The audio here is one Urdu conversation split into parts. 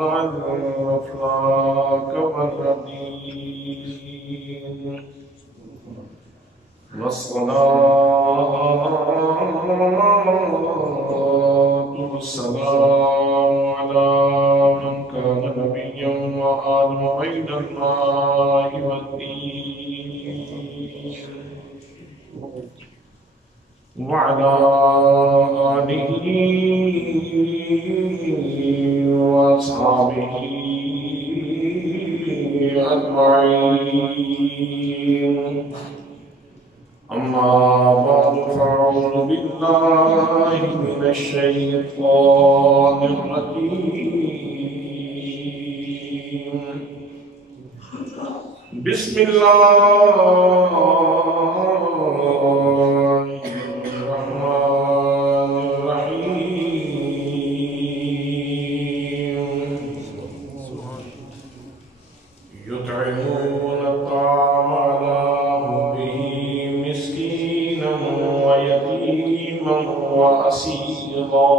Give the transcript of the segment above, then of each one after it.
الأفلاك والردين والصلاة والسلام على من كان نبيا وآدم بين الماء والدين وعلى آله وأصحابه أجمعين. أما بعد فأعوذ بالله من الشيطان الرجيم. بسم الله الرحمن الرحيم. يطعمون الطعام على حبه مسكينا ويتيما وأسيرا.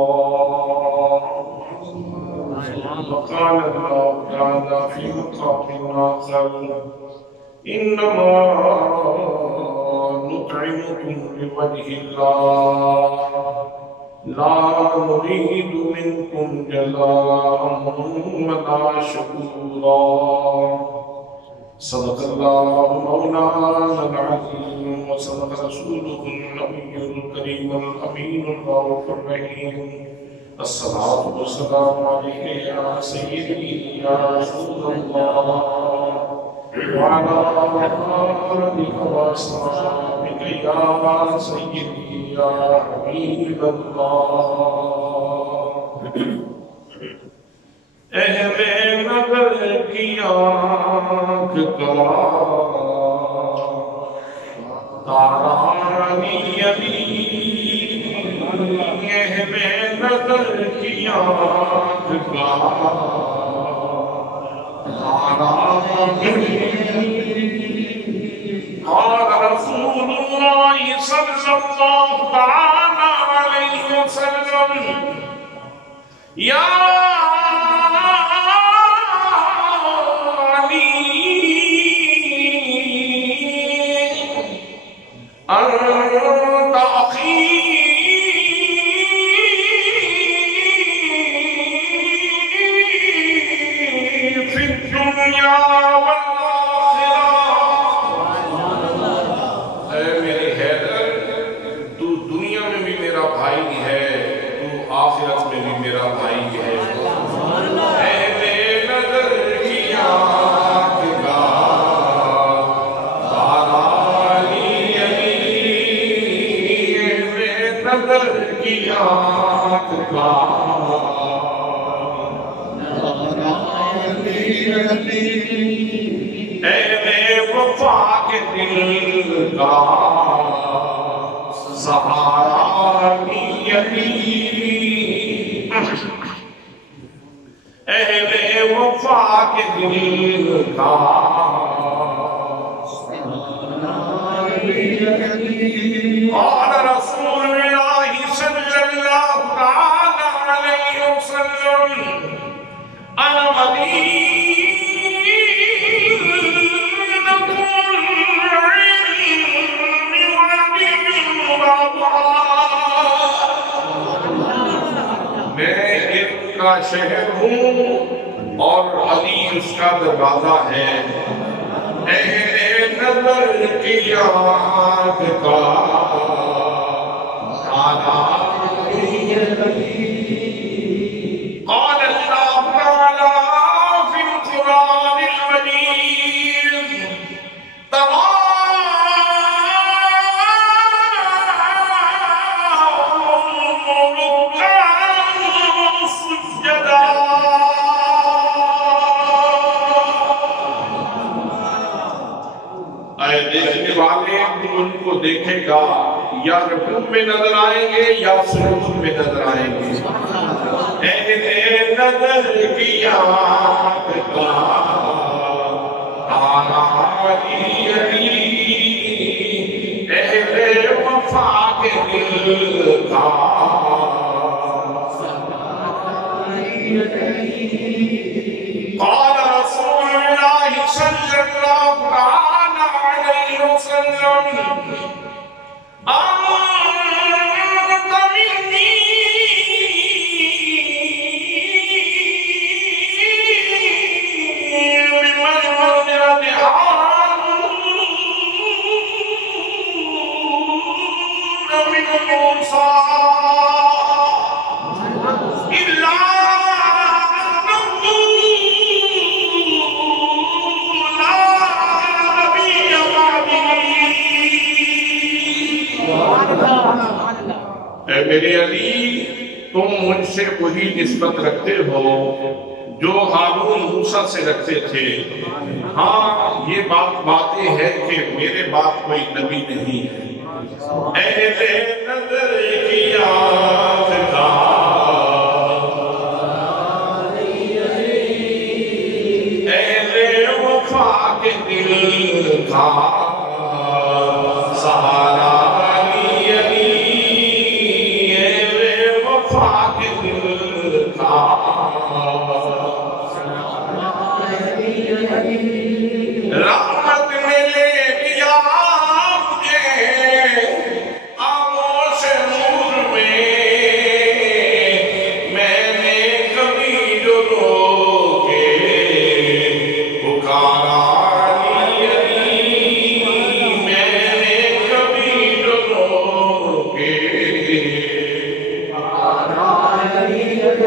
وقال الله تعالى في مقام آخر: إنما نطعمكم لوجه الله لا نريد منكم جزاء ولا شكورا. صدق الله مولانا العظيم وصدق رسوله النبي الكريم الأمين الرؤوف الرحيم. الصلاة والسلام عليك يا سيدي يا رسول الله وعلى آلك وأصحابك يا سيدي يا حبيب الله. اہل نظر کی آنکھ کا تارانی علی، اہل نظر کی آنکھ کا تارانی علی. قال رسول اللہ صلی اللہ تعالی علیہ وسلم: یا أنت أخي في الدنيا والآخرة. اے میرے حیدر، تو دنیا میں بھی میرا بھائی ہے، تو آخرت میں بھی میرا بھائی ہے. اے میرے نظر کی آنکھ کا نظر کی آنکھ کا اے بے وفا کے دل کا سہارا کی علی. اے بے وفا کے دل کا قال رسول اللہ صلی اللہ تعالی علیہ وسلم: انا مدینہ العلم والمبارک. میں علم کا شہر ہوں اور علی اس کا دروازہ ہے. اہل نظر کی آنکھ کا قال اللہ تعالی فی القرآن المجید: اے دیکھنے والے، تو ان کو دیکھے گا یا رکوع میں نظر آئیں گے یا سجود میں نظر آئیں گے. اہل نظر کی آنکھ کا تارا علی علی، اہل وفا کے دل کا قال رسول اللہ صلی اللہ علیہ وسلم انت منی بمجمع من موسى إلا اے میرے علی، تم مجھ سے وہی نسبت رکھتے ہو جو ہارون موسیٰ سے رکھتے تھے۔ ہاں یہ باتیں ہیں کہ میرے بعد کوئی نبی نہیں ہے۔ اہل نظر کی آنکھ کا اہل وفا کے دل کا سہارا رحمت میں لے لیا مجھے آغوش نور میں، میں نے کبھی جو رو کے پکارا علی علی، میں نے کبھی جو رو کے پکارا علی علی۔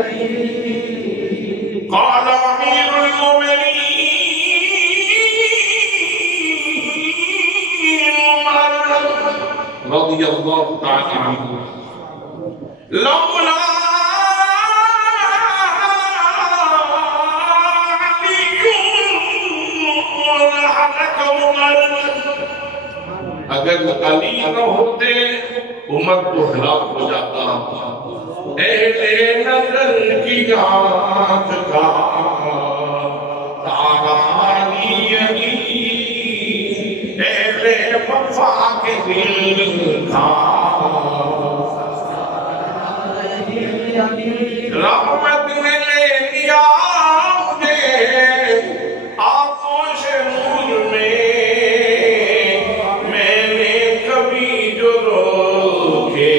قال امیر المؤمنین رضی اللہ تعالی عنہ لولا علی لہلک عمر، اگر علی نہ ہوتے عمر تو ہلاک ہو جاتا۔ اہل نظر کی آنکھ کا تارا علی علی، اہل وفا کے دل کا رحمت نے لے لیا مجھے آغوش نور میں، میں نے کبھی جو رو کے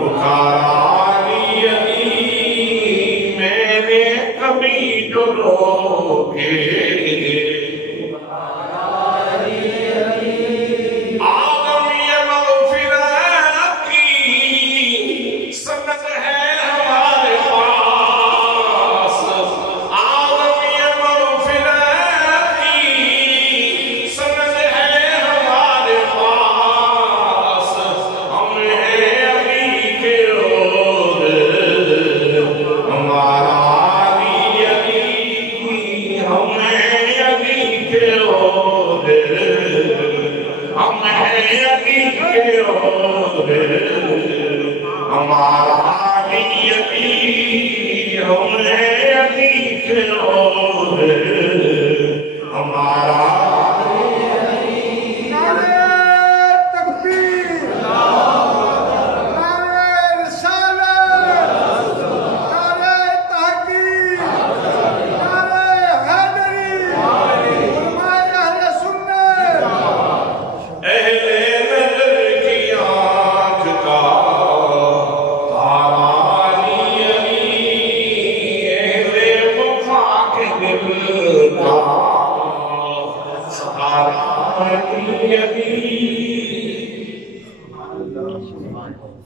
پکارا علی علی، میں نے کبھی جو رو کے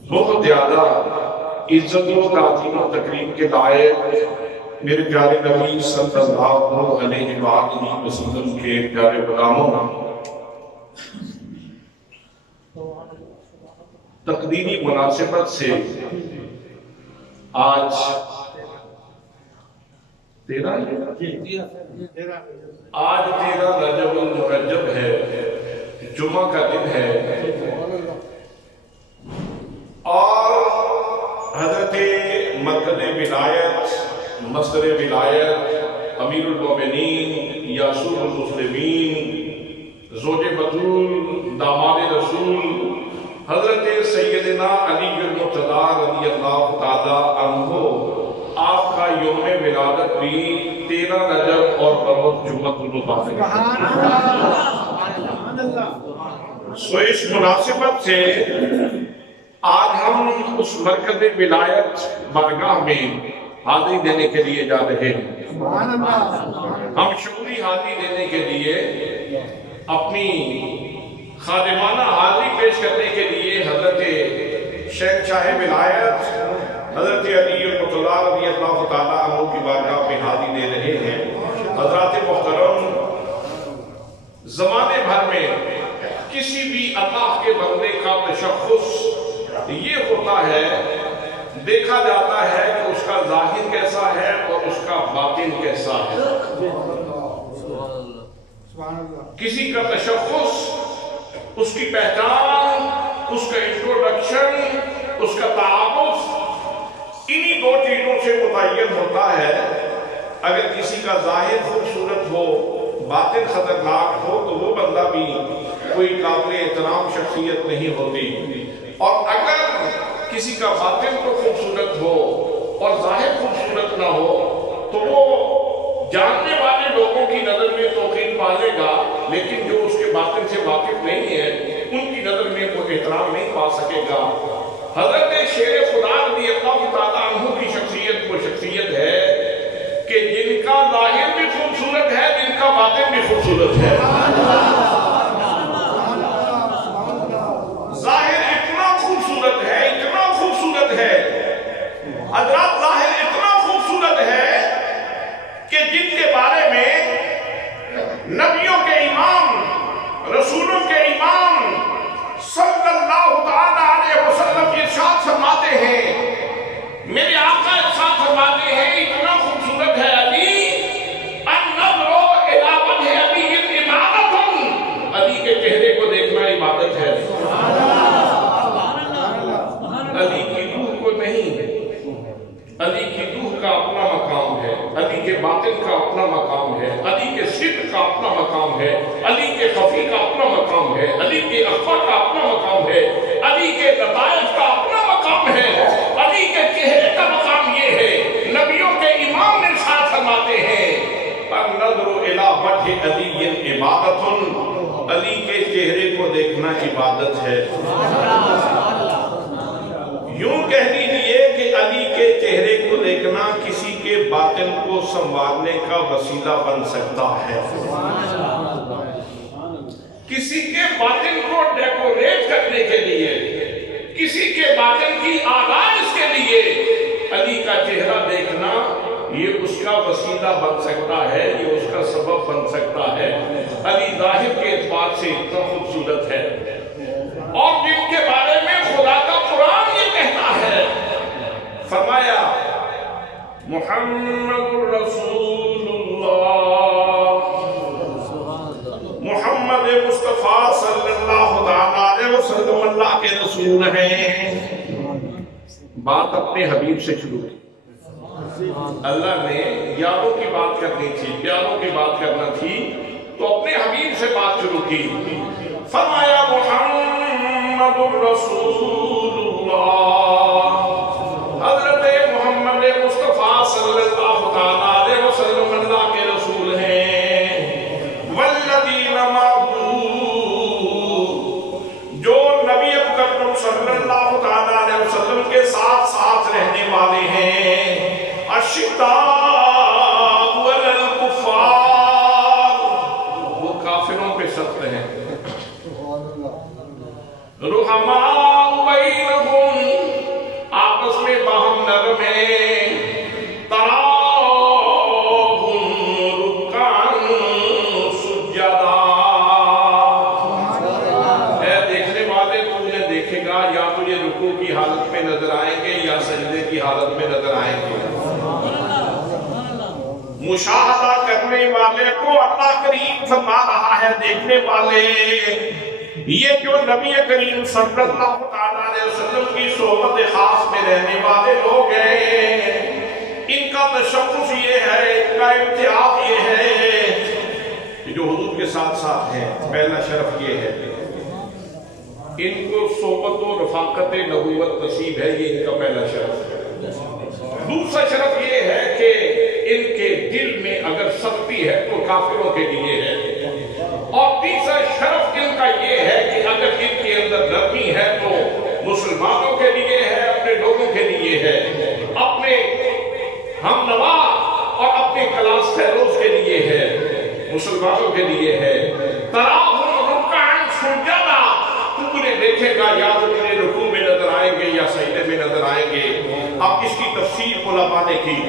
بہت زیادہ عزت و تعظیم و تکریم کے لائق میرے پیارے نبی صلی اللہ علیہ وآلہ وسلم کے پیارے غلاموں، تقدیری مناسبت سے آج 13 رجب المرجب ہے، جمعہ کا دن ہے، اور حضرت مقصد ولایت مصدر ولایت امیر المومنین یاسور المسلمین زوج بطول داماد رسول حضرت سیدنا علی المرتضی رضی اللہ تعالی عنہ ولادت بھی 13 رجب اور بروز جمعۃ المبارک۔ سو اس مناسبت سے آج ہم اس مرکز ولایت بارگاہ میں حاضری دینے کے لیے جا رہے ہیں۔ ہم شعوری حاضری دینے کے لیے اپنی خادمانہ حاضری پیش کرنے کے لیے حضرت شہنشاہ ولایت حضرت علی المطلع رضی اللہ تعالیٰ عنہ کی بارگاہ میں حاضری دے رہے ہیں۔ حضرات محترم، زمانے بھر میں کسی بھی اللہ کے بندے کا تشخص یہ ہوتا ہے، دیکھا جاتا ہے کہ اس کا ظاہر کیسا ہے اور اس کا باطن کیسا ہے۔ کسی کا تشخص، اس کی پہچان، اس کا انٹروڈکشن، اس کا تعارف انہی دو چیزوں سے متعین ہوتا ہے۔ اگر کسی کا ظاہر خوبصورت ہو، باطن خطرناک ہو، تو وہ بندہ بھی کوئی قابل احترام شخصیت نہیں ہوتی۔ اور اگر کسی کا باطن تو خوبصورت ہو اور ظاہر خوبصورت نہ ہو تو وہ جاننے والے لوگوں کی نظر میں توقیر پالے گا، لیکن جو اس کے باطن سے واقف نہیں ہے ان کی نظر میں وہ احترام نہیں پا سکے گا۔ حضرت شیر خدا رضی اللہ تعالیٰ عنہ کی شخصیت وہ شخصیت ہے کہ جن کا ظاہر بھی خوبصورت ہے، جن کا باطن بھی خوبصورت ہے۔ ظاہر اتنا خوبصورت ہے، اتنا خوبصورت ہے، حضرات ظاہر اتنا خوبصورت ہے کہ جن کے بارے میں نبیوں کے امام، رسولوں کے امام صلی اللہ تعالیٰ علیہ وسلم ارشاد فرماتے ہیں، میرے آقا ارشاد فرماتے ہیں، اتنا خوبصورت ہے علی، النظر الی وجہ علی عبادت، علی کے چہرے کو دیکھنا عبادت ہے۔ علی کی روح کو نہیں، علی کی روح کا اپنا مقام ہے، علی کے باطن کا اپنا مقام ہے، علی کے صدق کا اپنا مقام ہے، علی کے خفی کا اپنا مقام ہے، علی کے اخفا کا اپنا مقام ہے، علی کے لطائف کا اپنا مقام ہے، علی کے چہرے کا مقام یہ ہے۔ نبیوں کے امام ارشاد فرماتے ہیں، النظر الی وجہ علی عبادت، علی کے چہرے کو دیکھنا عبادت ہے۔ یوں کہہ لیجئے کہ علی کے چہرے کو دیکھنا کسی کے باطن کو سنوارنے کا وسیلہ بن سکتا ہے، کسی کے باطن کو ڈیکوریٹ کرنے کے لیے، کسی کے باطن کی آرائش کے لیے علی کا چہرہ دیکھنا یہ اس کا وسیلہ بن سکتا ہے، یہ اس کا سبب بن سکتا ہے۔ علی ظاہر کے اعتبار سے اتنا خوبصورت ہے، اور جن کے بارے میں خدا کا قرآن یہ کہتا ہے، فرمایا محمد رسول اللہ، محمد مصطفیٰ صلی اللہ علیہ وسلم اللہ کے رسول ہیں۔ بات اپنے حبیب سے شروع کی، اللہ نے یاروں کی بات کرنی تھی، پیاروں کی بات کرنا تھی، تو اپنے حبیب سے بات شروع کی۔ فرمایا محمد رسول اللہ، حضرت محمد مصطفیٰ صلی اللہ علیہ وسلم اللہ کے رسول ہیں۔ والذین معہ، جو نبی اکرم صلی اللہ علیہ وسلم کے ساتھ ساتھ رہنے والے ہیں۔ اشداء علی الکفار، وہ کافروں پہ سخت ہیں۔ رحماء بینہم، آپس میں باہم نرم ہیں۔ تراہم رکعاً سجدا، اے دیکھنے والے تم نے دیکھے گا یا تو یہ رکوع کی حالت میں نظر آئیں گے یا سجدے کی حالت میں نظر آئیں گے۔ مشاہدہ کرنے والے کو اللہ کریم فرما رہا ہے، دیکھنے والے یہ جو نبی کریم صلی اللہ علیہ وسلم کی صحبت خاص میں رہنے والے لوگ ہیں، ان کا تشخص یہ ہے، ان کا امتیاز یہ ہے کہ جو حضور کے ساتھ ساتھ ہیں۔ پہلا شرف یہ ہے، ان کو صحبت و رفاقت نبوت نصیب ہے، یہ ان کا پہلا شرف ہے۔ دوسرا شرف یہ ہے کہ دل میں اگر سختی ہے تو کافروں کے لیے ہے، اور تیسرا شرف ان کا یہ ہے کہ اگر ان کے اندر نرمی ہے تو مسلمانوں کے لیے ہے، اپنے لوگوں کے لیے ہے، اپنے ہم نوا اور اپنے کلاس فیروز کے لیے ہے، مسلمانوں کے لیے ہے۔ تراہم رکعن سجدا، تو انہیں دیکھے گا یا تو انہیں رکوع میں نظر آئیں گے یا سجدے میں نظر آئیں گے۔ اب اس کی تفسیر علماء نے کی،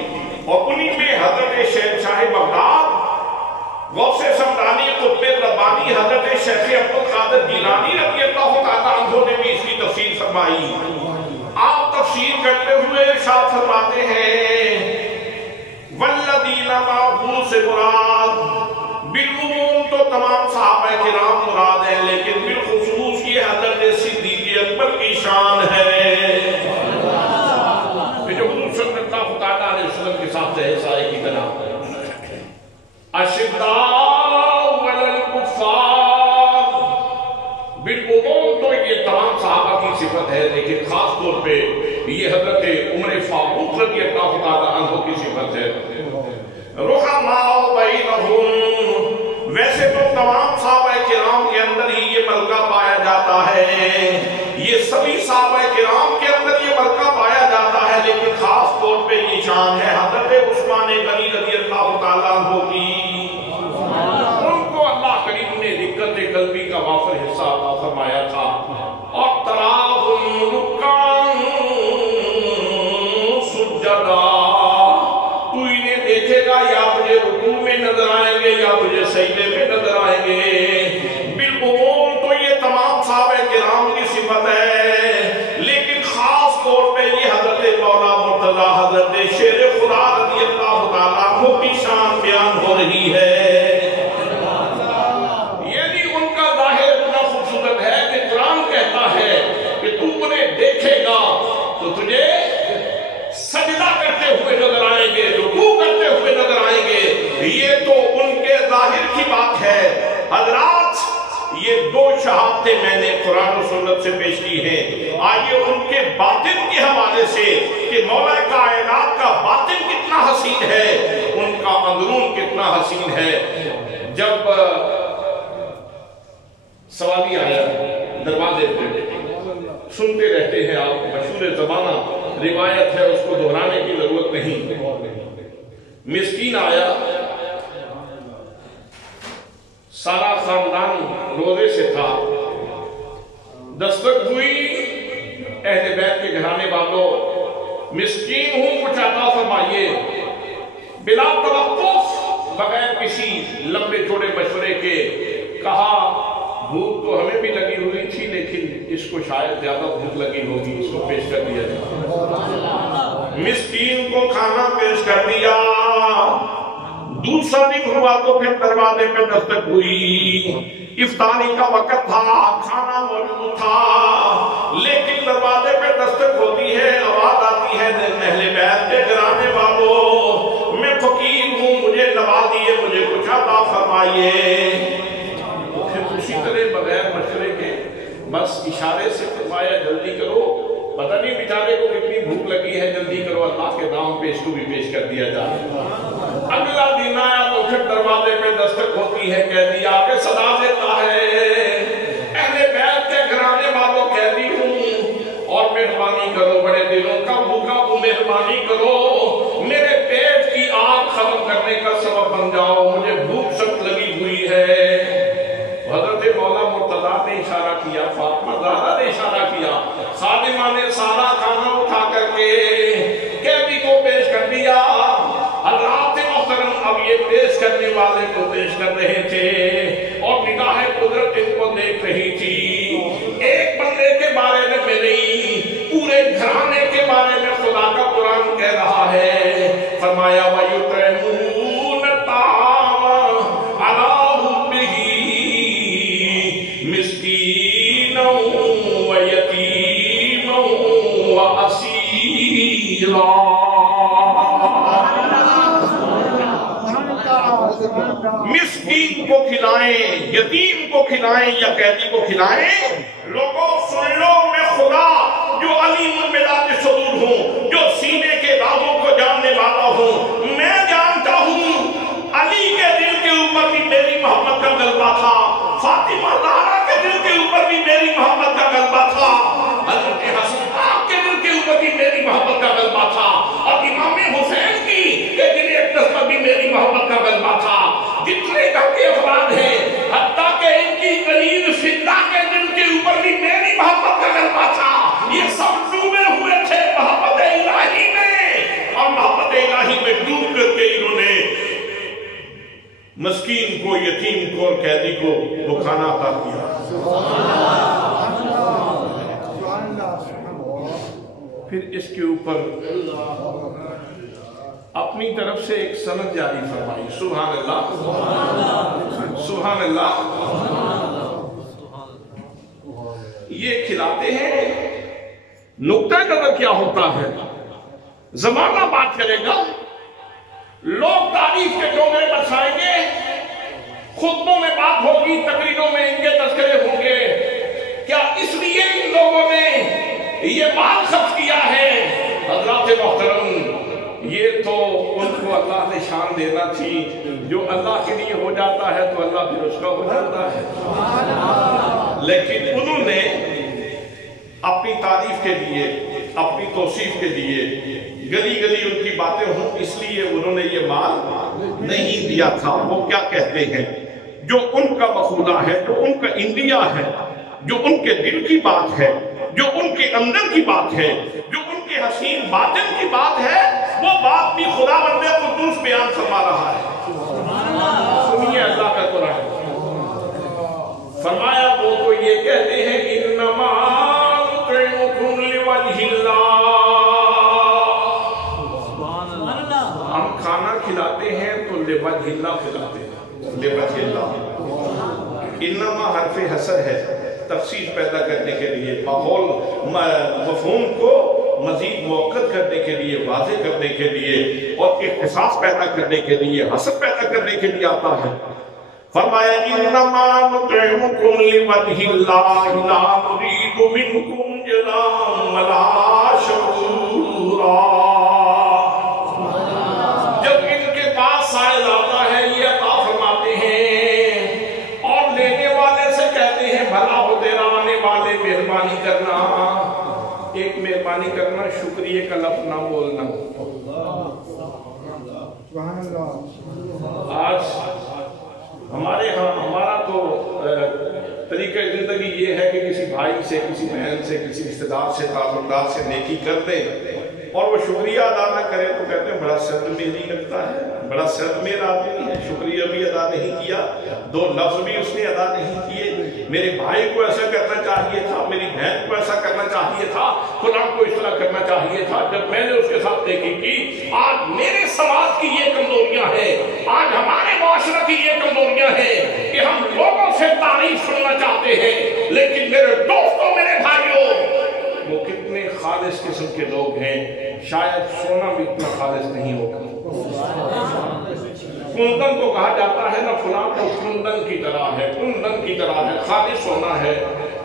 اور انہی میں حضرت شہنشاہ بغداد غوث سمدانی قطب ربانی حضرت شیخ عبدالقادر جیلانی رضی اللہ تعالیٰ عنہ نے بھی اس کی تفسیر فرمائی۔ آپ تفسیر کرتے ہوئے ارشاد فرماتے ہیں والذین معه سے مراد بالعموم تو تمام صحابہ کرام مراد ہیں، لیکن بالخصوص یہ حضرت صدیق اکبر کی شان ہے جو حضور صلی اللہ تعالیٰ علیہ وسلم کے ساتھ ہے سائے کی طرح۔ اشداء علی الکفار، بالعموم تو یہ تمام صحابہ کی صفت ہے، لیکن خاص طور پہ یہ حضرت عمر فاروق رضی اللہ تعالیٰ عنہ کی صفت ہے۔ رحماء بینہم، ویسے تو تمام صحابہ کرام کے اندر ہی یہ ملکہ پایا جاتا ہے، یہ سبھی صحابہ کرام کے اندر یہ ملکہ پایا جاتا ہے، لیکن خاص طور پہ یہ شان ہے حضرت عثمان غنی رضی اللہ تعالیٰ عنہ کی۔ ان کو اللہ کریم نے دقت قلبی کا وافر حصہ عطا فرمایا تھا۔ اور تراہم رکعن سجدا، تو انہیں دیکھے گا یا تجھے رکوع میں نظر آئیں گے یا تجھے سجدے میں نظر آئیں گے۔ بالعموم تو یہ تمام صحابہ کرام کی صفت ہے، لیکن خاص طور پہ یہ حضرت مولا مرتضی حضرت شیر خدا رضی اللہ تعالیٰ عنہ کی شان بیان ہو رہی ہے۔ یعنی ان کا ظاہر اتنا خوبصورت ہے کہ قرآن کہتا ہے کہ تو انہیں دیکھے گا تو تجھے سجدہ کرتے ہوئے نظر آئیں گے، رکوع کرتے ہوئے نظر آئیں گے۔ یہ تو ان کے ظاہر کی بات ہے۔ حضرات، یہ دو شہادتیں میں نے قرآن و سنت سے پیش کی ہیں، آئیے ان کے باطن کے حوالے سے کہ مولا کائنات کا باطن کتنا حسین ہے، ان کا اندرون کتنا حسین ہے۔ جب سوالی آیا دروازے پہ، سنتے رہتے ہیں آپ، مشہور زمانہ روایت ہے، اس کو دہرانے کی ضرورت نہیں۔ مسکین آیا، سارا خاندان روزے سے تھا، دستک ہوئی، اہل بیت کے گھرانے والوں مسکین ہوں کچھ عطا فرمائیے۔ بلا توقف بغیر کسی لمبے چوڑے مشورے کے کہا بھوک تو ہمیں بھی لگی ہوئی تھی، لیکن اس کو شاید زیادہ بھوک لگی ہوگی، اس کو پیش کر دیا جائے۔ مسکین کو کھانا پیش کر دیا۔ دوسرا دن ہوا تو پھر دروازے پہ دستک ہوئی، افطاری کا وقت تھا، کھانا موجود تھا، لیکن دروازے پہ دستک ہوتی ہے، آواز آتی ہے اہل بیت کے گھرانے والوں، میں فقیر ہوں، مجھے نوازیے، مجھے کچھ عطا فرمائیے۔ پھر اسی طرح بغیر مشورے کے بس اشارے سے فرمایا جلدی کرو، پتہ نہیں بیچارے کو کتنی بھوک لگی ہے، جلدی کرو، اللہ کے نام پہ اس کو بھی پیش کر دیا جائے۔ اگلا دن آیا تو پھر دروازے پہ دستک ہوتی ہے، قیدی آ کے صدا دیتا ہے، اہل بیت کے گھرانے والوں قیدی ہوں اور مہربانی کرو، بڑے دلوں کا بھوکا ہوں، مہربانی کرو، میرے پیٹ کی آگ ختم کرنے کا سبب بن جاؤ، مجھے بھوک سخت لگی ہوئی ہے۔ حضرت مولا مرتضیٰ نے اشارہ کیا، فاطمہ زہرا نے اشارہ کیا، خادمہ نے سارا کھانا اٹھا کر کے قیدی کو پیش کر دیا۔ حضرات محترم اب یہ پیش کرنے والے کو پیش کر رہے تھے اور نگاہ قدرت ان کو دیکھ رہی تھی۔ ایک بندے کے بارے میں نہیں، پورے گھرانے کے بارے میں خدا کا قرآن کہہ رہا ہے۔ فرمایا وَيُطْعِمُونَ الطَّعَامَ عَلَىٰ حُبِّهِ مِسْكِينًا وَيَتِيمًا وَأَسِيرًا۔ مسکین کو کھلائیں، یتیم کو کھلائیں یا قیدی کو کھلائیں۔ لوگوں سن لو، میں خدا جو علیم بذات صدور ہوں، جو سینے کے رازوں کو جاننے والا ہوں، میں جانتا ہوں تھا، فاطمہ زہرا کے دل کے اوپر بھی میری محبت کا غلبہ تھا، حضرت حسن پاک کے دل کے اوپر بھی میری محبت کا غلبہ تھا، اور امام حسین کی کہ دل اقدس پر بھی میری محبت کا غلبہ تھا۔ جتنے گھر کے افراد ہیں، حتیٰ کہ ان کی قلیل فضہ کے دل کے اوپر بھی میری محبت کا غلبہ تھا، یہ سب ڈوبے ہوئے تھے محبت الہی میں، اور محبت الہی میں ڈوب کر کے انہوں نے مسکین کو، یتیم کو اور قیدی کو وہ کھانا عطا کیا۔ پھر اس کے اوپر اپنی طرف سے ایک سند جاری فرمائی، سبحان اللہ سبحان اللہ۔ یہ کھلاتے ہیں، نقطہ نظر کیا ہوتا ہے؟ زمانہ بات کرے گا، لوگ تعریف کے ڈوگرے برسائیں گے، خطبوں میں بات ہوگی، تقریروں میں ان کے تذکرے ہوں گے، کیا اس لیے ان لوگوں نے یہ مال خرچ کیا ہے؟ حضرات محترم، یہ تو ان کو اللہ نے شان دینا تھی، جو اللہ کے لیے ہو جاتا ہے تو اللہ پھر اس کا ہو جاتا ہے، لیکن انہوں نے اپنی تعریف کے لیے، اپنی توصیف کے لیے گلی گلی ان کی باتیں ہوں، اس لیے انہوں نے یہ مال نہیں دیا تھا۔ وہ کیا کہتے ہیں؟ جو ان کا مقولہ ہے، جو ان کا انڈیا ہے، جو ان کے دل کی بات ہے، جو ان کے اندر کی بات ہے، جو ان کے حسین باطن کی بات ہے، وہ بات بھی خداوند قدوس بیان فرما رہا ہے۔ سنیے اللہ کا قرآن، فرمایا وہ تو یہ کہتے ہیں انما نطعمکم لوجہ اللہ، ہم کھانا کھلاتے ہیں تو لوجہ اللہ کھلاتے ہیں، لوجہ اللہ۔ انما حرف حصر ہے، تفصیل پیدا کرنے کے لیے، ماحول مفہوم کو مزید موقت کرنے کے لیے، واضح کرنے کے لیے اور اختصاص پیدا کرنے کے لیے، حسب پیدا کرنے کے لیے آتا ہے۔ فرمایا انما نطعمکم لوجہ اللہ لا نرید منکم جزاء ولا شکورا۔ جب ان کے پاس سائل آتا ہے، یہ عطا فرماتے ہیں اور لینے والے سے کہتے ہیں بھلا ہو تیرا، آنے والے مہربانی کرنا، ایک مہربانی کرنا، شکریہ کا لفظ نہ بولنا۔ آج ہمارے ہاں ہمارا تو طریقہ زندگی یہ ہے کہ کسی بھائی سے، کسی بہن سے، کسی رشتہ دار سے، تعلقات سے نیکی کر دیں اور وہ شکریہ ادا نہ کرے تو کہتے ہیں بڑا سرمیر لگتا ہے، بڑا سرمیر آدمی ہے، شکریہ بھی ادا نہیں کیا، دو لفظ بھی اس نے ادا نہیں کیے، میرے بھائی کو ایسا کرنا چاہیے تھا، میری بہن کو ایسا کرنا چاہیے تھا، فلاں کو اس طرح کرنا چاہیے تھا۔ جب میں نے اس کے ساتھ نیکی کی، آج میرے سماج کی یہ کمزوریاں ہیں، آج ہمارے معاشرے کی یہ کمزوریاں ہیں کہ ہم لوگوں سے تعریف سننا چاہتے ہیں، لیکن میرے دوستوں، میرے بھائیوں، وہ کتنے خالص قسم کے لوگ ہیں، شاید سونا بھی اتنا خالص نہیں ہوگا۔ کندن کو کہا جاتا ہے نا، فلاں کو کندن کی طرح ہے، کندن کی طرح ہے، خالص سونا ہے۔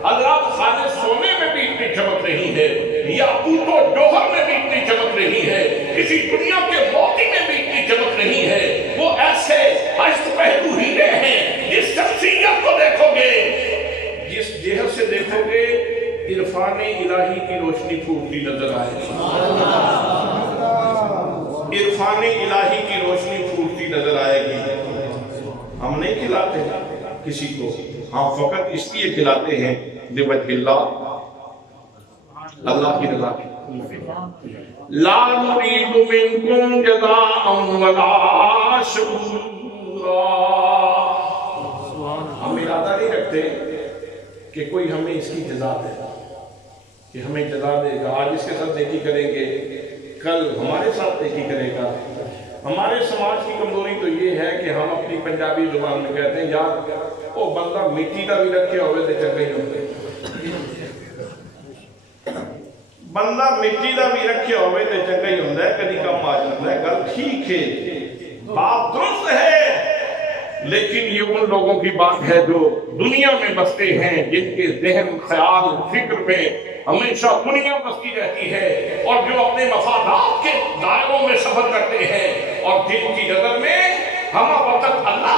حضرات خالص سونے میں بھی اتنی چمک نہیں ہے، یاقوت و جوہر میں بھی اتنی چمک نہیں ہے، کسی دنیا کے موتی میں بھی اتنی چمک نہیں ہے۔ وہ ایسے ہست پہلو ہیرے ہیں، جس شخصیت کو دیکھو گے، جس جہت سے دیکھو گے، عرفان الہی کی روشنی پھوٹتی نظر آئے گی، عرفان الہی کی روشنی پھوٹتی نظر آئے گی۔ ہم نہیں کھلاتے کسی کو، ہم فقط اس لیے کھلاتے ہیں لوجہ اللہ، اللہ کی رضا کی۔ لا نرید منکم جزاء ولا شکورا، ہم ارادہ نہیں رکھتے کہ کوئی ہمیں اس کی جزا دے، کہ ہمیں جزا دے گا، آج اس کے ساتھ نیکی کریں گے، کل ہمارے ساتھ نیکی کرے گا۔ ہمارے سماج کی کمزوری تو یہ ہے کہ ہم اپنی پنجابی زبان میں کہتے ہیں یار وہ بندہ مٹی کا بھی رکھے ہوئے تو چنگے ہی ہوتے، بندہ مٹی کا بھی رکھے ہوئے تو چنگا ہی ہوتا ہے، کدی کم آ جاتا ہے۔ گل ٹھیک ہے، بات درست ہے، لیکن یہ ان لوگوں کی بات ہے جو دنیا میں بستے ہیں، جن کے ذہن، خیال، فکر میں ہمیشہ دنیا بستی رہتی ہے، اور جو اپنے مفادات کے دائروں میں سفر کرتے ہیں، اور جن کی نظر میں ہم وقت اللہ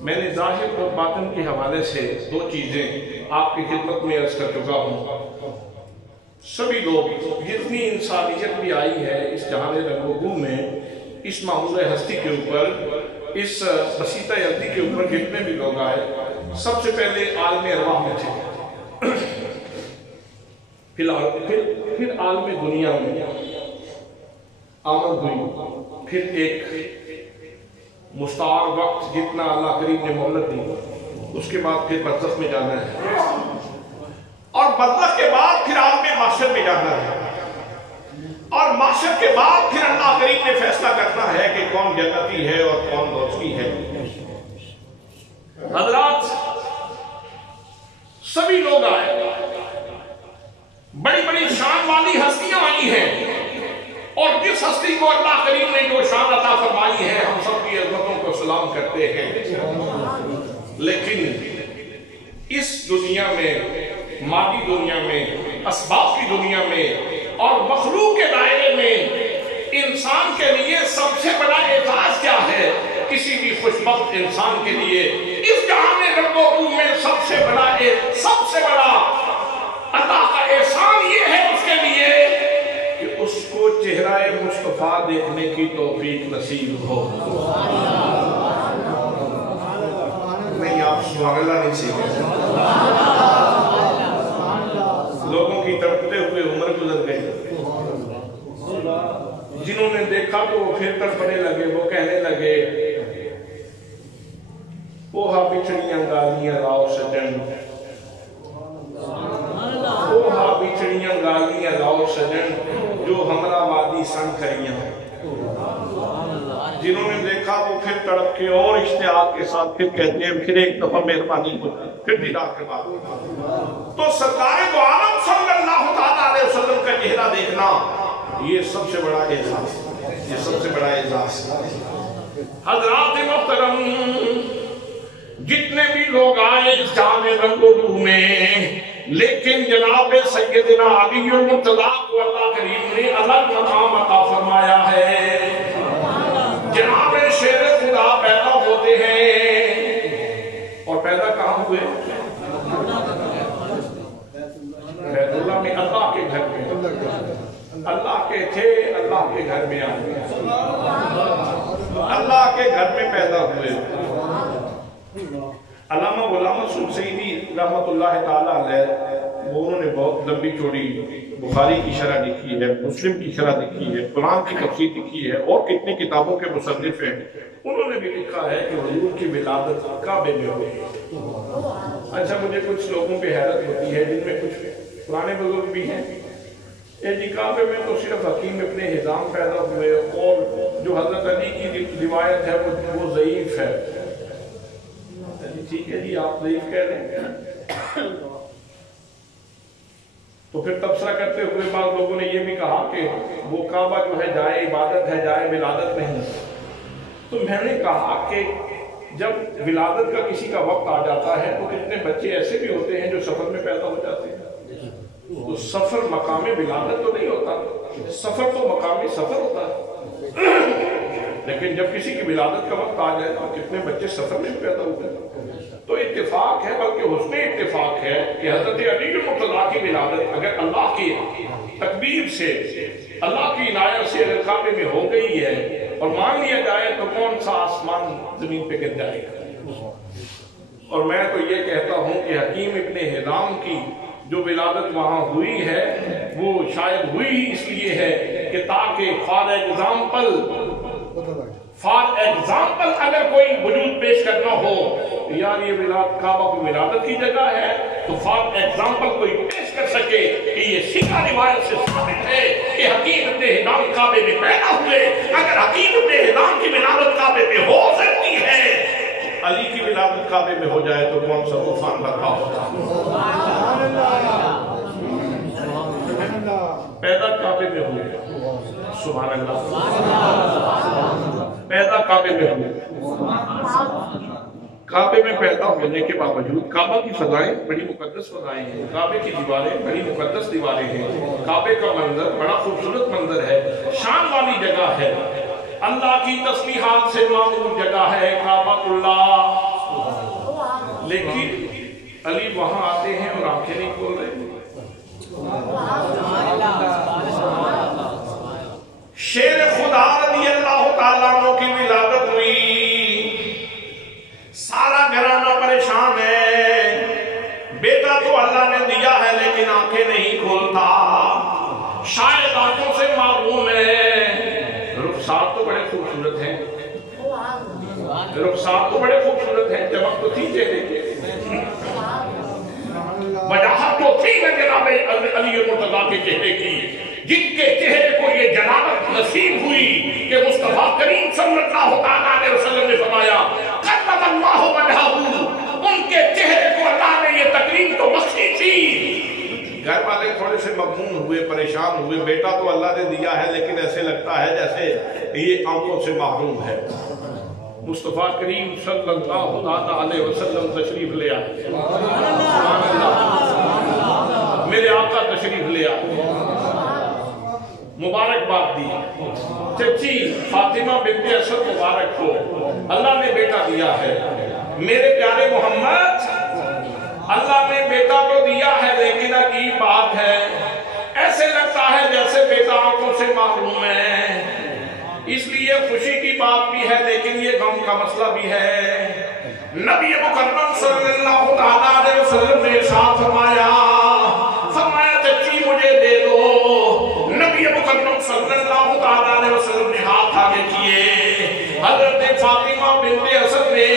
میں نے ظاہر اور باطن کے حوالے سے دو چیزیں آپ کی خدمت میں عرض کر چکا ہوں۔ سبھی لوگ، جتنی انسانیت بھی آئی ہے اس جہان رنگ و بو میں، اس معمول ہستی کے اوپر، اس بسیطہ ارضی کے اوپر جتنے بھی لوگ آئے، سب سے پہلے عالم ارواح میں تھے، پھر عالم دنیا میں آمد ہوئی، پھر ایک مستعار وقت جتنا اللہ کریم نے مہلت دی، اس کے بعد پھر برزخ میں جانا ہے، اور برزخ کے بعد پھر عالم محشر میں جانا ہے، اور محشر کے بعد پھر اللہ کریم نے فیصلہ کرنا ہے کہ کون جنتی ہے اور کون دوزخی ہے۔ حضرات، سبھی لوگ آئے، بڑی بڑی شان والی ہستیاں آئی ہیں، اور جس ہستی کو اللہ کریم نے جو شان عطا فرمائی ہے ہم سب کی عظمتوں کو سلام کرتے ہیں، لیکن اس دنیا میں، مادی دنیا میں، اسباب کی دنیا میں اور مخلوق کے دائرے میں انسان کے لیے سب سے بڑا اعزاز کیا ہے؟ کسی بھی خوشبخت انسان کے لیے اس جہان رنگ و بو میں سب سے بڑا اللہ کا احسان یہ ہے اس کے لیے کہ اس کو چہرہ مصطفیٰ دیکھنے کی توفیق نصیب ہو۔ نہیں، آپ سبحان اللہ نہیں سیکھیں، لوگوں کی تڑپتے ہوئے عمر گزر گئی، جنہوں نے دیکھا تو وہ پھر تڑپنے لگے، وہ کہنے لگے پوہا بچھڑیاں گالیاں لاؤ سجن، پوہا بچھڑیاں گالیاں لاؤ سجن، جو ہمرا وادی سن کریاں۔ جنہوں نے دیکھا وہ پھر تڑپ کے اور اشتیاق کے ساتھ پھر کہتے ہیں پھر ایک دفعہ مہربانی کو، پھر دیدار کے بعد۔ تو سرکار دو عالم صلی اللہ علیہ وسلم کا چہرہ دیکھنا یہ سب سے بڑا اعزاز، یہ سب سے بڑا اعزاز۔ حضرات محترم، جتنے بھی لوگ آئے اس جہان رنگ و بو میں، لیکن جناب سیدنا علی المرتضیٰ کو اللہ کریم نے الگ مقام عطا فرمایا ہے۔ جناب شیر خدا پیدا ہوتے ہیں، اور پیدا کہاں ہوئے؟ بیت اللہ میں، اللہ کے گھر میں، اللہ کے تھے، اللہ کے گھر میں آئے، اللہ کے گھر میں پیدا ہوئے۔ علامہ غلام حسن سیدی رحمت اللہ تعالیٰ علیہ، وہ انہوں نے بہت لمبی چوڑی بخاری کی شرح لکھی ہے، مسلم کی شرح لکھی ہے، قرآن کی تفسیر لکھی ہے، اور کتنی کتابوں کے مصنف ہیں۔ انہوں نے بھی لکھا ہے کہ حضور کی ولادت کعبے میں ہوئی۔ اچھا، مجھے کچھ لوگوں پہ حیرت ہوتی ہے جن میں کچھ پرانے بزرگ بھی ہیں، جی کعبے میں تو صرف حکیم ابن حزام پیدا ہوئے، اور جو حضرت علی کی روایت ہے وہ ضعیف ہے۔ ٹھیک ہے جی، آپ ضعیف کہہ رہے ہیں، تو پھر تبصرہ کرتے ہوئے بعض لوگوں نے یہ بھی کہا کہ وہ کعبہ جو ہے جائے عبادت ہے، جائے ولادت نہیں۔ تو میں نے کہا کہ جب ولادت کا کسی کا وقت آ جاتا ہے تو کتنے بچے ایسے بھی ہوتے ہیں جو سفر میں پیدا ہو جاتے ہیں، تو سفر مقام ولادت تو نہیں ہوتا، سفر تو مقام سفر ہوتا ہے، لیکن جب کسی کی ولادت کا وقت آ جائے تو کتنے بچے سفر میں پیدا ہوتے ہیں۔ تو اتفاق ہے، بلکہ حسن اتفاق ہے کہ حضرت علی المرتضیٰ کی ولادت اگر اللہ کی تقدیر سے، اللہ کی عنایت سے اگر کعبے میں ہو گئی ہے اور مان لیا جائے تو کون سا آسمان زمین پہ گر جائے گا۔ اور میں تو یہ کہتا ہوں کہ حکیم ابن حزام کی جو ولادت وہاں ہوئی ہے وہ شاید ہوئی اس لیے ہے کہ تاکہ فار ایگزامپل اگر کوئی وجود پیش کرنا ہو، یار یہ کعبہ کی ولادت کی جگہ ہے، تو فار ایگزامپل کوئی پیش کر سکے کہ یہ سیدھا روایت سے ثابت ہے کہ حکیم ابن حزام کعبے میں پیدا ہوئے۔ اگر حکیم ابن حزام کی ولادت کعبے میں ہو سکتی ہے، علی کی ولادت کعبے میں ہو جائے تو کون سا طوفان برپا ہوتا؟ پیدا کعبے میں ہوئے، سبحان اللہ، پیدا کعبے میں ہوئے۔ کعبے میں پیدا ہونے کے باوجود کعبہ کی فضائیں بڑی مقدس فضائیں ہیں، کعبے کی دیواریں بڑی مقدس دیواریں ہیں، کعبے کا منظر بڑا خوبصورت منظر ہے، شان والی جگہ ہے، اللہ کی تسبیحات سے معمور جگہ ہے کعبۃ اللہ۔ لیکن علی وہاں آتے ہیں اور آنکھیں نہیں کھول رہے. شیر خدا رضی اللہ تعالیٰ عنہ کی ولادت ہوئی، سارا گھرانہ پریشان ہے، بیٹا تو اللہ نے دیا ہے لیکن آنکھیں نہیں کھولتا، شاید آنکھوں سے معلوم ہے. رخسار تو بڑے خوبصورت ہیں، رخسار تو بڑے خوبصورت ہیں، چمک تو تھی چہرے کے، وجاہت تو تھی ہے جناب علی مرتضیٰ کے چہرے کی، جن کے چہرے کو یہ جلالت نصیب ہوئی کہ مصطفیٰ کریم صلی اللہ علیہ وسلم نے فرمایا قدم اللہ وجہہ، ان کے چہرے کو اللہ نے یہ تکریم تو بخشی تھی. گھر والے تھوڑے سے مغموم ہوئے، پریشان ہوئے، بیٹا تو اللہ نے دیا ہے لیکن ایسے لگتا ہے جیسے یہ آنکھوں سے محروم ہے. مصطفیٰ کریم صلی اللہ علیہ وسلم تشریف لے آئے، سبحان اللہ، میرے آقا تشریف لے آئے، مبارکباد دی. چچی فاطمہ بنت اسد مبارک کو اللہ نے بیٹا دیا ہے. میرے پیارے محمد، اللہ نے بیٹا تو دیا ہے لیکن عجیب بات ہے، ایسے لگتا ہے جیسے بیٹا آنکھوں سے محروم ہے. اس لیے خوشی کی بات بھی ہے لیکن یہ غم کا مسئلہ بھی ہے. نبی مکرم صلی اللہ علیہ وسلم نے ارشاد فرمایا چچی مجھے دے دو. نبی مکرم صلی اللہ علیہ وسلم نے ہاتھ آگے کیے، حضرت فاطمہ بنت اسد نے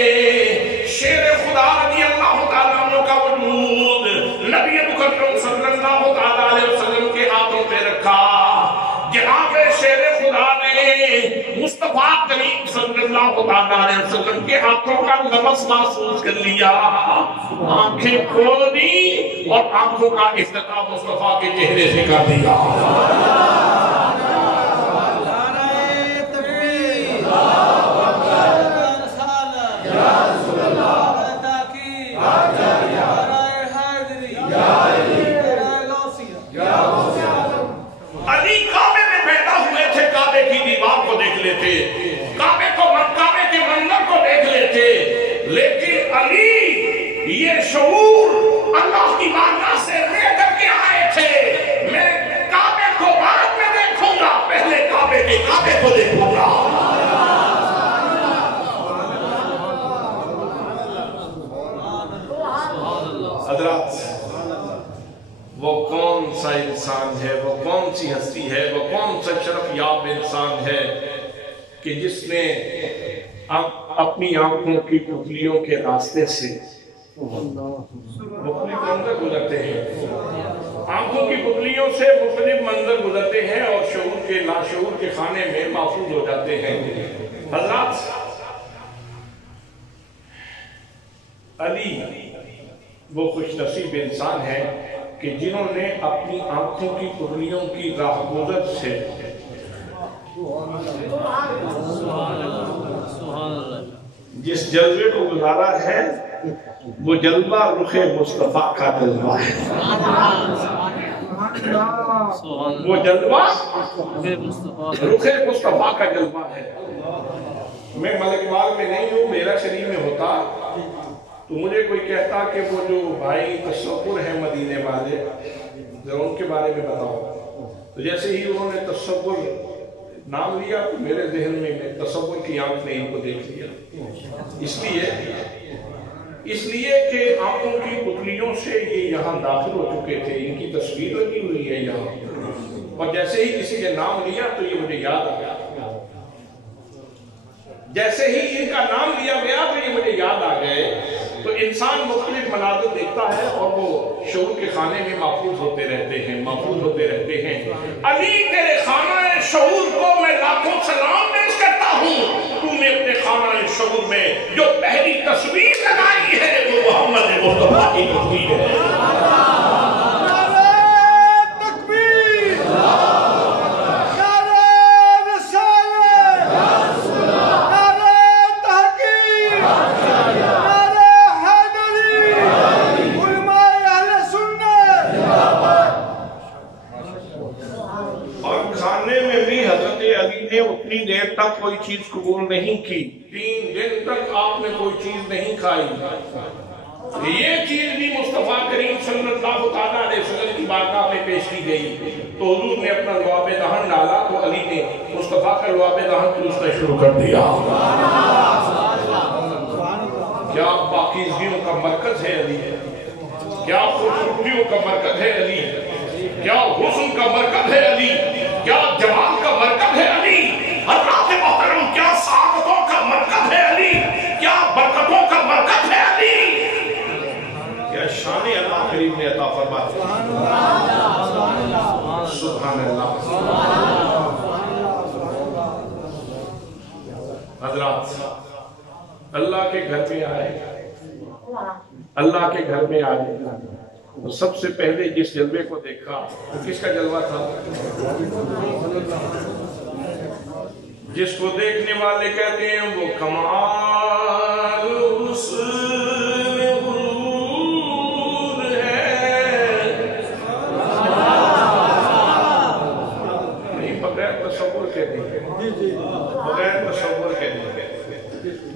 شیر خدا رضی اللہ تعالیٰ عنہ کا وجود نبی مکرم صلی اللہ علیہ وسلم کے ہاتھوں پہ رکھا. جناب شیر خدا نے مصطفیٰ کریم صلی اللہ علیہ وسلم کے ہاتھوں کا لمس محسوس کر لیا، آنکھیں کھول دی اور آنکھوں کا افتتاح مصطفیٰ کے چہرے سے کر دیا. کعبے کے منظر کو دیکھ لیتے، لیکن علی یہ شعور اللہ کی بارگاہ سے لے کر کے آئے تھے، میں کعبے کو بعد میں دیکھوں گا، پہلے کعبے کو دیکھوں گا. حضرات، وہ کون سا انسان ہے، وہ کون سی ہستی ہے، وہ کون سا شرف یاب انسان ہے کہ جس نے اپنی آنکھوں کی پتلیوں کے راستے سے مختلف منظر گزرتے ہیں، آنکھوں کی پتلیوں سے مختلف منظر گزرتے ہیں اور شعور کے لاشعور کے خانے میں محفوظ ہو جاتے ہیں. حضرات، علی وہ خوش نصیب انسان ہے کہ جنہوں نے اپنی آنکھوں کی پتلیوں کی راہ گزر سے جس جلوے کو گزارا ہے وہ جلوہ رخ مصطفیٰ کا جلوہ ہے. وہ جلوہ رخ مصطفیٰ کا جلوہ ہے. میں ملکوال میں نہیں ہوں، میرا شریف میں ہوتا تو مجھے کوئی کہتا کہ وہ جو بھائی تصور ہیں مدینے والے، ذرا ان کے بارے میں بتاؤ. تو جیسے ہی انہوں نے تصور نام لیا تو میرے ذہن میں تصور کی آنکھ نے ان کو دیکھ لیا. اس لیے کہ آنکھوں کی پتلیوں سے یہ یہاں داخل ہو چکے تھے، ان کی تصویر لگی ہوئی ہے یہاں، اور جیسے ہی کسی نے نام لیا تو یہ مجھے یاد آ گیا. جیسے ہی ان کا نام لیا گیا تو یہ مجھے یاد آ گئے. تو انسان مختلف مناظر دیکھتا ہے اور وہ شعور کے خانے میں محفوظ ہوتے رہتے ہیں. علی تیرے خانہ شعور کو میں لاکھوں سلام پیش کرتا ہوں. تو نے اپنے خانہ شعور میں جو پہلی تصویر لگائی ہے وہ محمد مصطفیٰ کی تصویر ہے. اتنی دیر تک کوئی چیز قبول نہیں کی، 3 دن تک آپ نے کوئی چیز نہیں کھائی. یہ چیز بھی مصطفیٰ کریم صلی اللہ علیہ وسلم کی بارگاہ میں پیش کی گئی تو حضور نے اپنا لعاب دہن ڈالا تو علی نے مصطفیٰ کا لعاب دہن پوچھنا شروع کر دیا۔ کیا پاکیزگیوں کا مرکز ہے علی؟ کیا خوبصورتیوں کا مرکز ہے علی؟ کیا حسن کا مرکز ہے علی؟ کیا جمال کا مرکز ہے علی؟ حضرات محترم کیا سعادتوں کا مرکز ہے علی؟ کیا برکتوں کا مرکز ہے علی؟ کیا شان اللہ کریم نے عطا فرمایا۔ سبحان اللہ۔ حضرات اللہ کے گھر میں آئے، اللہ کے گھر میں آئے تو سب سے پہلے جس جلوے کو دیکھا وہ کس کا جلوہ تھا؟ جس کو دیکھنے والے کہتے ہیں وہ کمال حسن غرور ہے، نہیں بغیر تصور کے نہیں، بغیر تصور کے نہیں،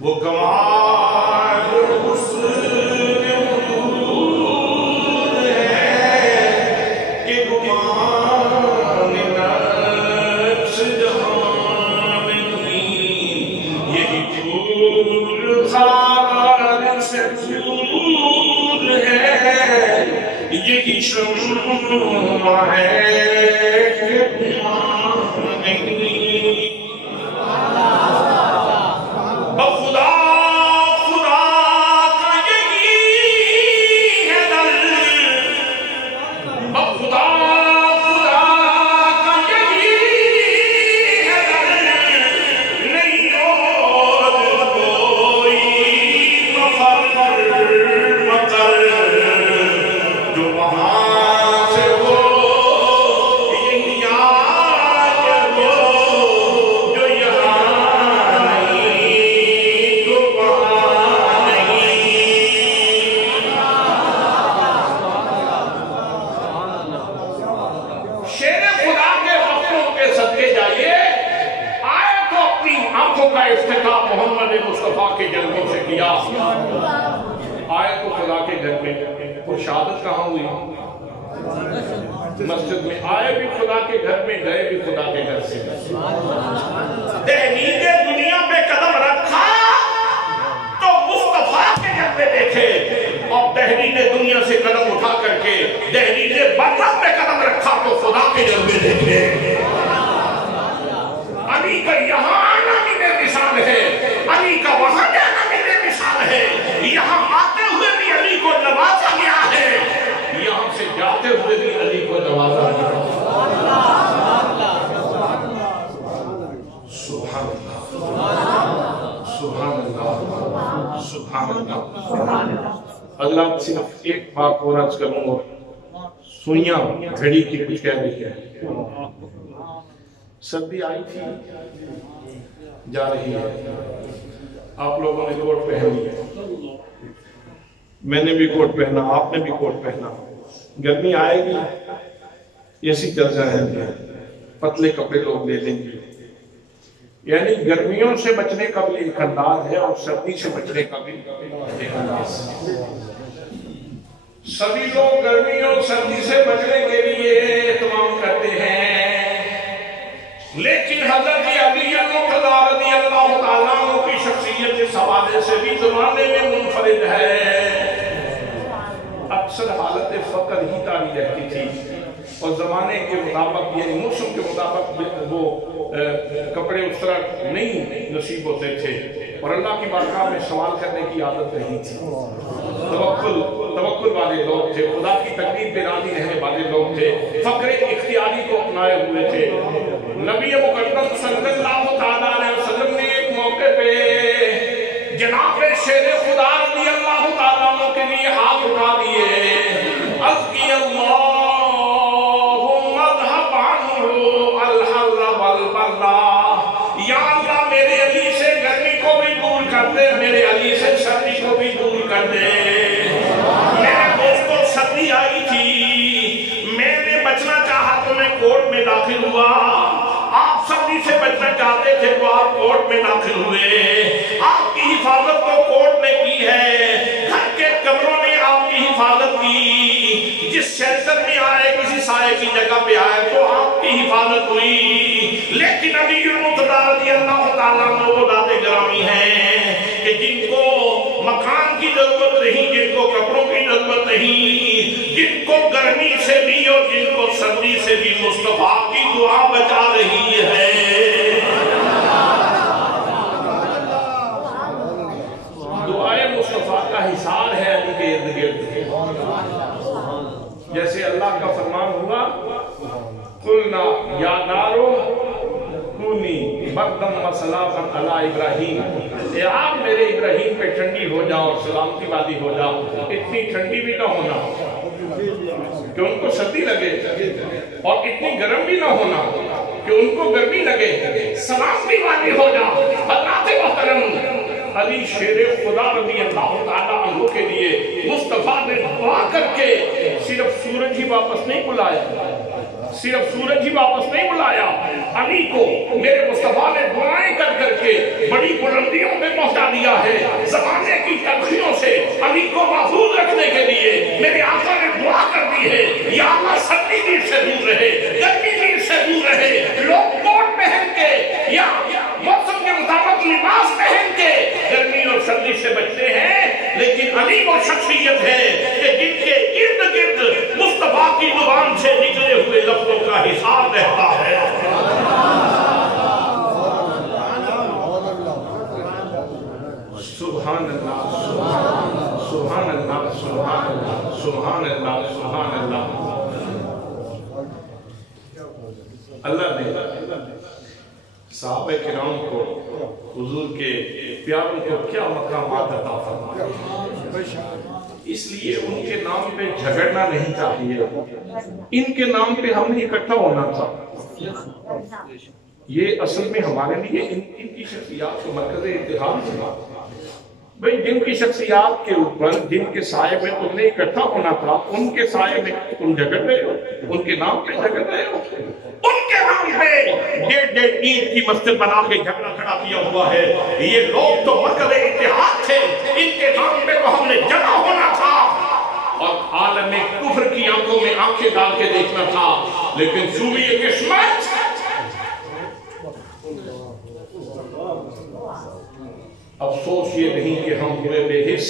وہ کمال حسن یہی شمع ہے کہ بخدا خدا کا یہی ہے در، بخدا خدا کا یہی ہے در، نہیں اور کوئی مفر مقر جو وہاں سے ہو، یہی آج ہو، جو یہاں نہیں تو وہاں نہیں۔ شیر خدا کے وقتوں کے صدقے جائیے، آئے تو اپنی آنکھوں کا افتتاح محمد مصطفیٰ کے جلووں سے کیا۔ آئے تو خدا کے گھر میں، اور شہادت کہاں ہوئی؟ مسجد میں۔ آئے بھی خدا کے گھر میں، گئے بھی خدا کے گھر سے۔ دہلیز دنیا پہ قدم رکھا تو مصطفیٰ کے گھر میں دیکھے، اور دہلیز دنیا سے قدم اٹھا کر کے دہلیز برزخ پہ قدم رکھا تو خدا کے گھر میں دیکھے۔ علی کا یہاں آنا بھی بے مثال ہے، علی کا وہاں جانا بھی بے مثال ہے۔ یہاں آتے ہوئے بھی علی کو نوازا گیا ہے، یہاں سے جاتے ہوئے بھی علی کو نوازا گیا ہے۔ سبحان اللہ، سبحان اللہ، سبحان اللہ۔ اللہ صرف ایک بات اور عرض کروں اور سوئیاں گھڑی کی کچھ کہہ رہی ہے۔ سردی آئی تھی، جا رہی ہے، آپ لوگوں نے کوٹ پہن لیا، میں نے بھی کوٹ پہنا، آپ نے بھی کوٹ پہنا۔ گرمی آئے گی، ایسی چل جائیں گے، پتلے کپڑے لوگ لے لیں گے۔ یعنی گرمیوں سے بچنے کا بھی ایک انداز ہے اور سردی سے بچنے کا بھی ایک انداز ہے۔ سبھی لوگ گرمیوں اور سردی سے بچنے کے لیے اہتمام کرتے ہیں، لیکن حضرت علی رضی اللہ تعالیٰ عنہ کی شخصیت اس حوالے سے بھی زمانے میں منفرد ہے۔ اکثر حالت فقر ہی طاری رہتی تھی اور زمانے کے مطابق یعنی موسم کے مطابق وہ کپڑے اس طرح نہیں نصیب ہوتے تھے اور اللہ کی بارگاہ میں سوال کرنے کی عادت نہیں تھی۔ توکل والے لوگ تھے، خدا کی تقدیر پہ راضی رہنے والے لوگ تھے، فقر اختیاری کو اپنائے ہوئے تھے۔ نبی مقدم صلی اللہ علیہ وسلم نے ایک موقع پہ جناب شیر خدا رضی اللہ تعالیٰ عنہ کے لیے ہاتھ اٹھا دیے، عرض کی اللہم اذھب عنہ الحر والبرد، یا اللہ میرے علی سے گرمی کو بھی دور کر دے، میرے علی سے سردی کو بھی دور کر دے۔ میرے دوستوں سردی آئی تھی، میں نے بچنا چاہا تو میں کوٹ میں داخل ہوا، آپ سردی سے بچنا چاہتے تھے تو آپ کوٹ میں داخل ہوئے، آپ کی حفاظت تو کوٹ نے کی ہے، گھر کے کمروں میں جگہ پہ آئے تو آپ کی حفاظت ہوئی. لیکن علی المرتضیٰ رضی اللہ تعالیٰ عنہ وہ ذات گرامی ہیں کہ جن کو مکان کی ضرورت نہیں، جن کو کپڑوں کی ضرورت نہیں، جن کو گرمی سے بھی اور جن کو سردی سے بھی مصطفیٰ کی دعا بچا رہی ہے. دعائے مصطفیٰ کا حصار ہے علی کے ارد گرد. جیسے اللہ کا فرمان ہوا قلنا یا نارو کونی بردم و سلاما علی ابراہیم، اے آگ میرے ابراہیم پہ ٹھنڈی ہو جاؤ اور سلامتی والی ہو جاؤ. اتنی ٹھنڈی بھی نہ ہونا کہ ان کو سردی لگے اور اتنی گرم بھی نہ ہونا کہ ان کو گرمی لگے. سلامتی والی ہو جاؤ. حضرات محترم علی شیر خدا رضی اللہ تعالیٰ عنہ کے لیے مصطفیٰ نے دعا کر کے صرف سورج ہی واپس نہیں بلایا، صرف سورج ہی واپس نہیں بلایا، علی کو میرے مصطفیٰ نے دعائیں کر کر کے بڑی بلندیوں پہ پہنچا دیا ہے. زمانے کی تلخیوں سے علی کو محفوظ رکھنے کے لیے میرے آقا نے دعا کر دی ہے یا اللہ سردی دیر سے دور رہے، گرمی دیر سے دور رہے. لوگ کوٹ پہن کے یا موسم کے مطابق لباس پہن کے گرمی اور سردی سے بچتے ہیں، لیکن علی وہ شخصیت ہے کہ جن کے ارد گرد مصطفیٰ کی زبان سے نکلے ہوئے لفظوں کا حساب رہتا ہے. سبحان اللہ سبحان اللہ سبحان اللہ سبحان اللہ سبحان اللہ. اللہ نے صحابہ کرام کو حضور کے پیاروں کو کیا مقامات عطا فرمایا. اس لیے ان کے نام پہ جھگڑنا نہیں چاہیے، ان کے نام پہ ہم نے اکٹھا ہونا تھا. یہ اصل میں ہمارے لیے ان کی شخصیات کو مرکز اتحاد ہے. بھئی جن کی شخصیات کے اوپر جن کے سائے میں تم نے اکٹھا ہونا تھا، ان کے سائے میں تم جھگڑ رہے ہو، ان کے نام پہ جھگڑ رہے ہو. ان کے نام پہ ڈیڑھ اینٹ کی مسجد بنا کے جھگڑا کھڑا کیا ہوا ہے. یہ لوگ تو مرکز اتحاد تھے، ان کے نام پہ تو ہم نے جمع ہونا تھا اور عالم کفر کی آنکھوں میں آنکھیں ڈال کے دیکھنا تھا. لیکن سوئی قسمت افسوس یہ نہیں کہ ہم ہوئے بے حس،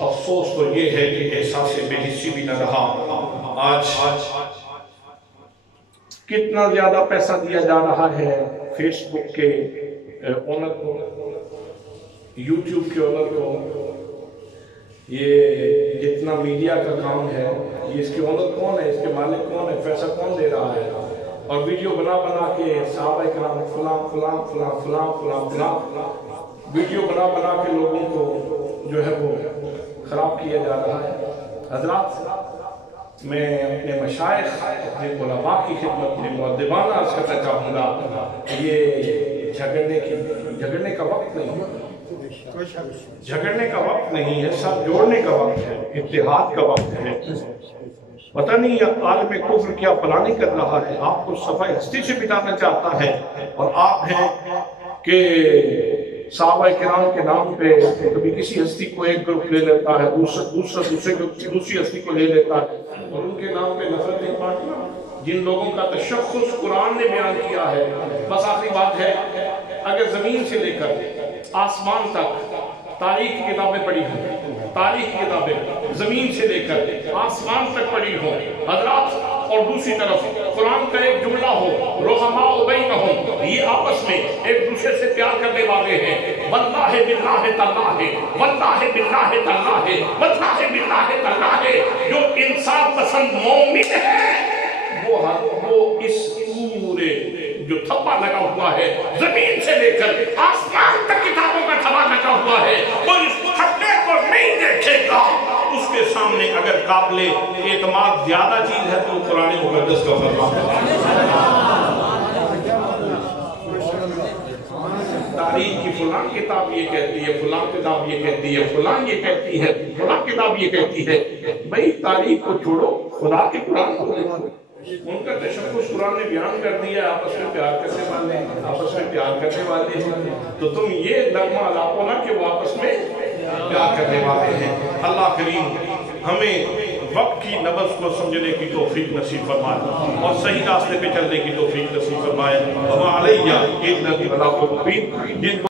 افسوس تو یہ ہے کہ احساس بے حسی بھی نہ رہا. آج کتنا زیادہ پیسہ دیا جا رہا ہے فیس بک کے اونر کو، یوٹیوب کے اونر کو. یہ جتنا میڈیا کا کام ہے، یہ اس کے اونر کون ہے، اس کے مالک کون ہے، پیسہ کون دے رہا ہے. اور ویڈیو بنا بنا کے صحابہ کرام فلاں فلاں فلاں فلاں فلاں فلاں ویڈیو بنا بنا کے لوگوں کو جو ہے وہ خراب کیا جا رہا ہے. حضرات میں اپنے مشائخ اپنے علماء کی خدمت میں مؤدبانہ عرض کرنا چاہوں گا، یہ جھگڑنے کا وقت نہیں ہے، جھگڑنے کا وقت نہیں ہے، سب جوڑنے کا وقت ہے، اتحاد کا وقت ہے. پتہ نہیں عالم کفر کیا پلاننگ کر رہا ہے، آپ کو صفحہ ہستی سے مٹانا چاہتا ہے. اور آپ ہیں کہ صحابہ کرام کے نام پہ کبھی کسی ہستی کو ایک گروپ لے لیتا ہے، دوسری ہستی کو لے لیتا ہے اور ان کے نام پہ نفرتیں بانٹنا. جن لوگوں کا تشخص قرآن نے بیان کیا ہے. بس آخری بات ہے، اگر زمین سے لے کر آسمان تک تاریخ کی کتابیں پڑھی ہوں، تاریخ کی کتابیں زمین سے لے کر آسمان تک پڑھی ہوں حضرات، اور دوسری طرف قرآن کا ایک جملہ ہو رحماء بینہم، یہ آپس میں ایک دوسرے سے پیار کرنے والے ہیں. واللہ باللہ تاللہ، واللہ باللہ تاللہ، واللہ باللہ تاللہ، جو انصاف پسند مومن ہے وہ اس پورے جو تھپا لگا ہوا ہے زمین سے لے کر آسمان تک کتابوں کا تھپا لگا ہوا ہے، وہ اس تھپے کو نہیں دیکھے گا. اس کے سامنے اگر قابل اعتماد زیادہ چیز ہے تو قرآن مقدس کا فرمان ہے. تاریخ کی فلاں کتاب یہ کہتی ہے، فلاں کتاب یہ کہتی ہے، فلاں یہ کہتی ہے، فلاں کتاب یہ کہتی ہے. بھئی تاریخ کو چھوڑو، خدا کے قرآن کو دیکھو. ان کا تشخص قرآن نے بیان کر دیا، آپس میں پیار کرنے والے ہیں، آپس میں پیار کرنے والے ہیں. تو تم یہ لغمہ لاپو نا کہ وہ آپس میں پیار کرنے والے ہیں. اللہ کریم ہمیں وقت کی نبض کو سمجھنے کی توفیق نصیب فرمائے اور صحیح راستے پہ چلنے کی توفیق نصیب فرمائے. وما علیہ الا البلاغ المبین. جن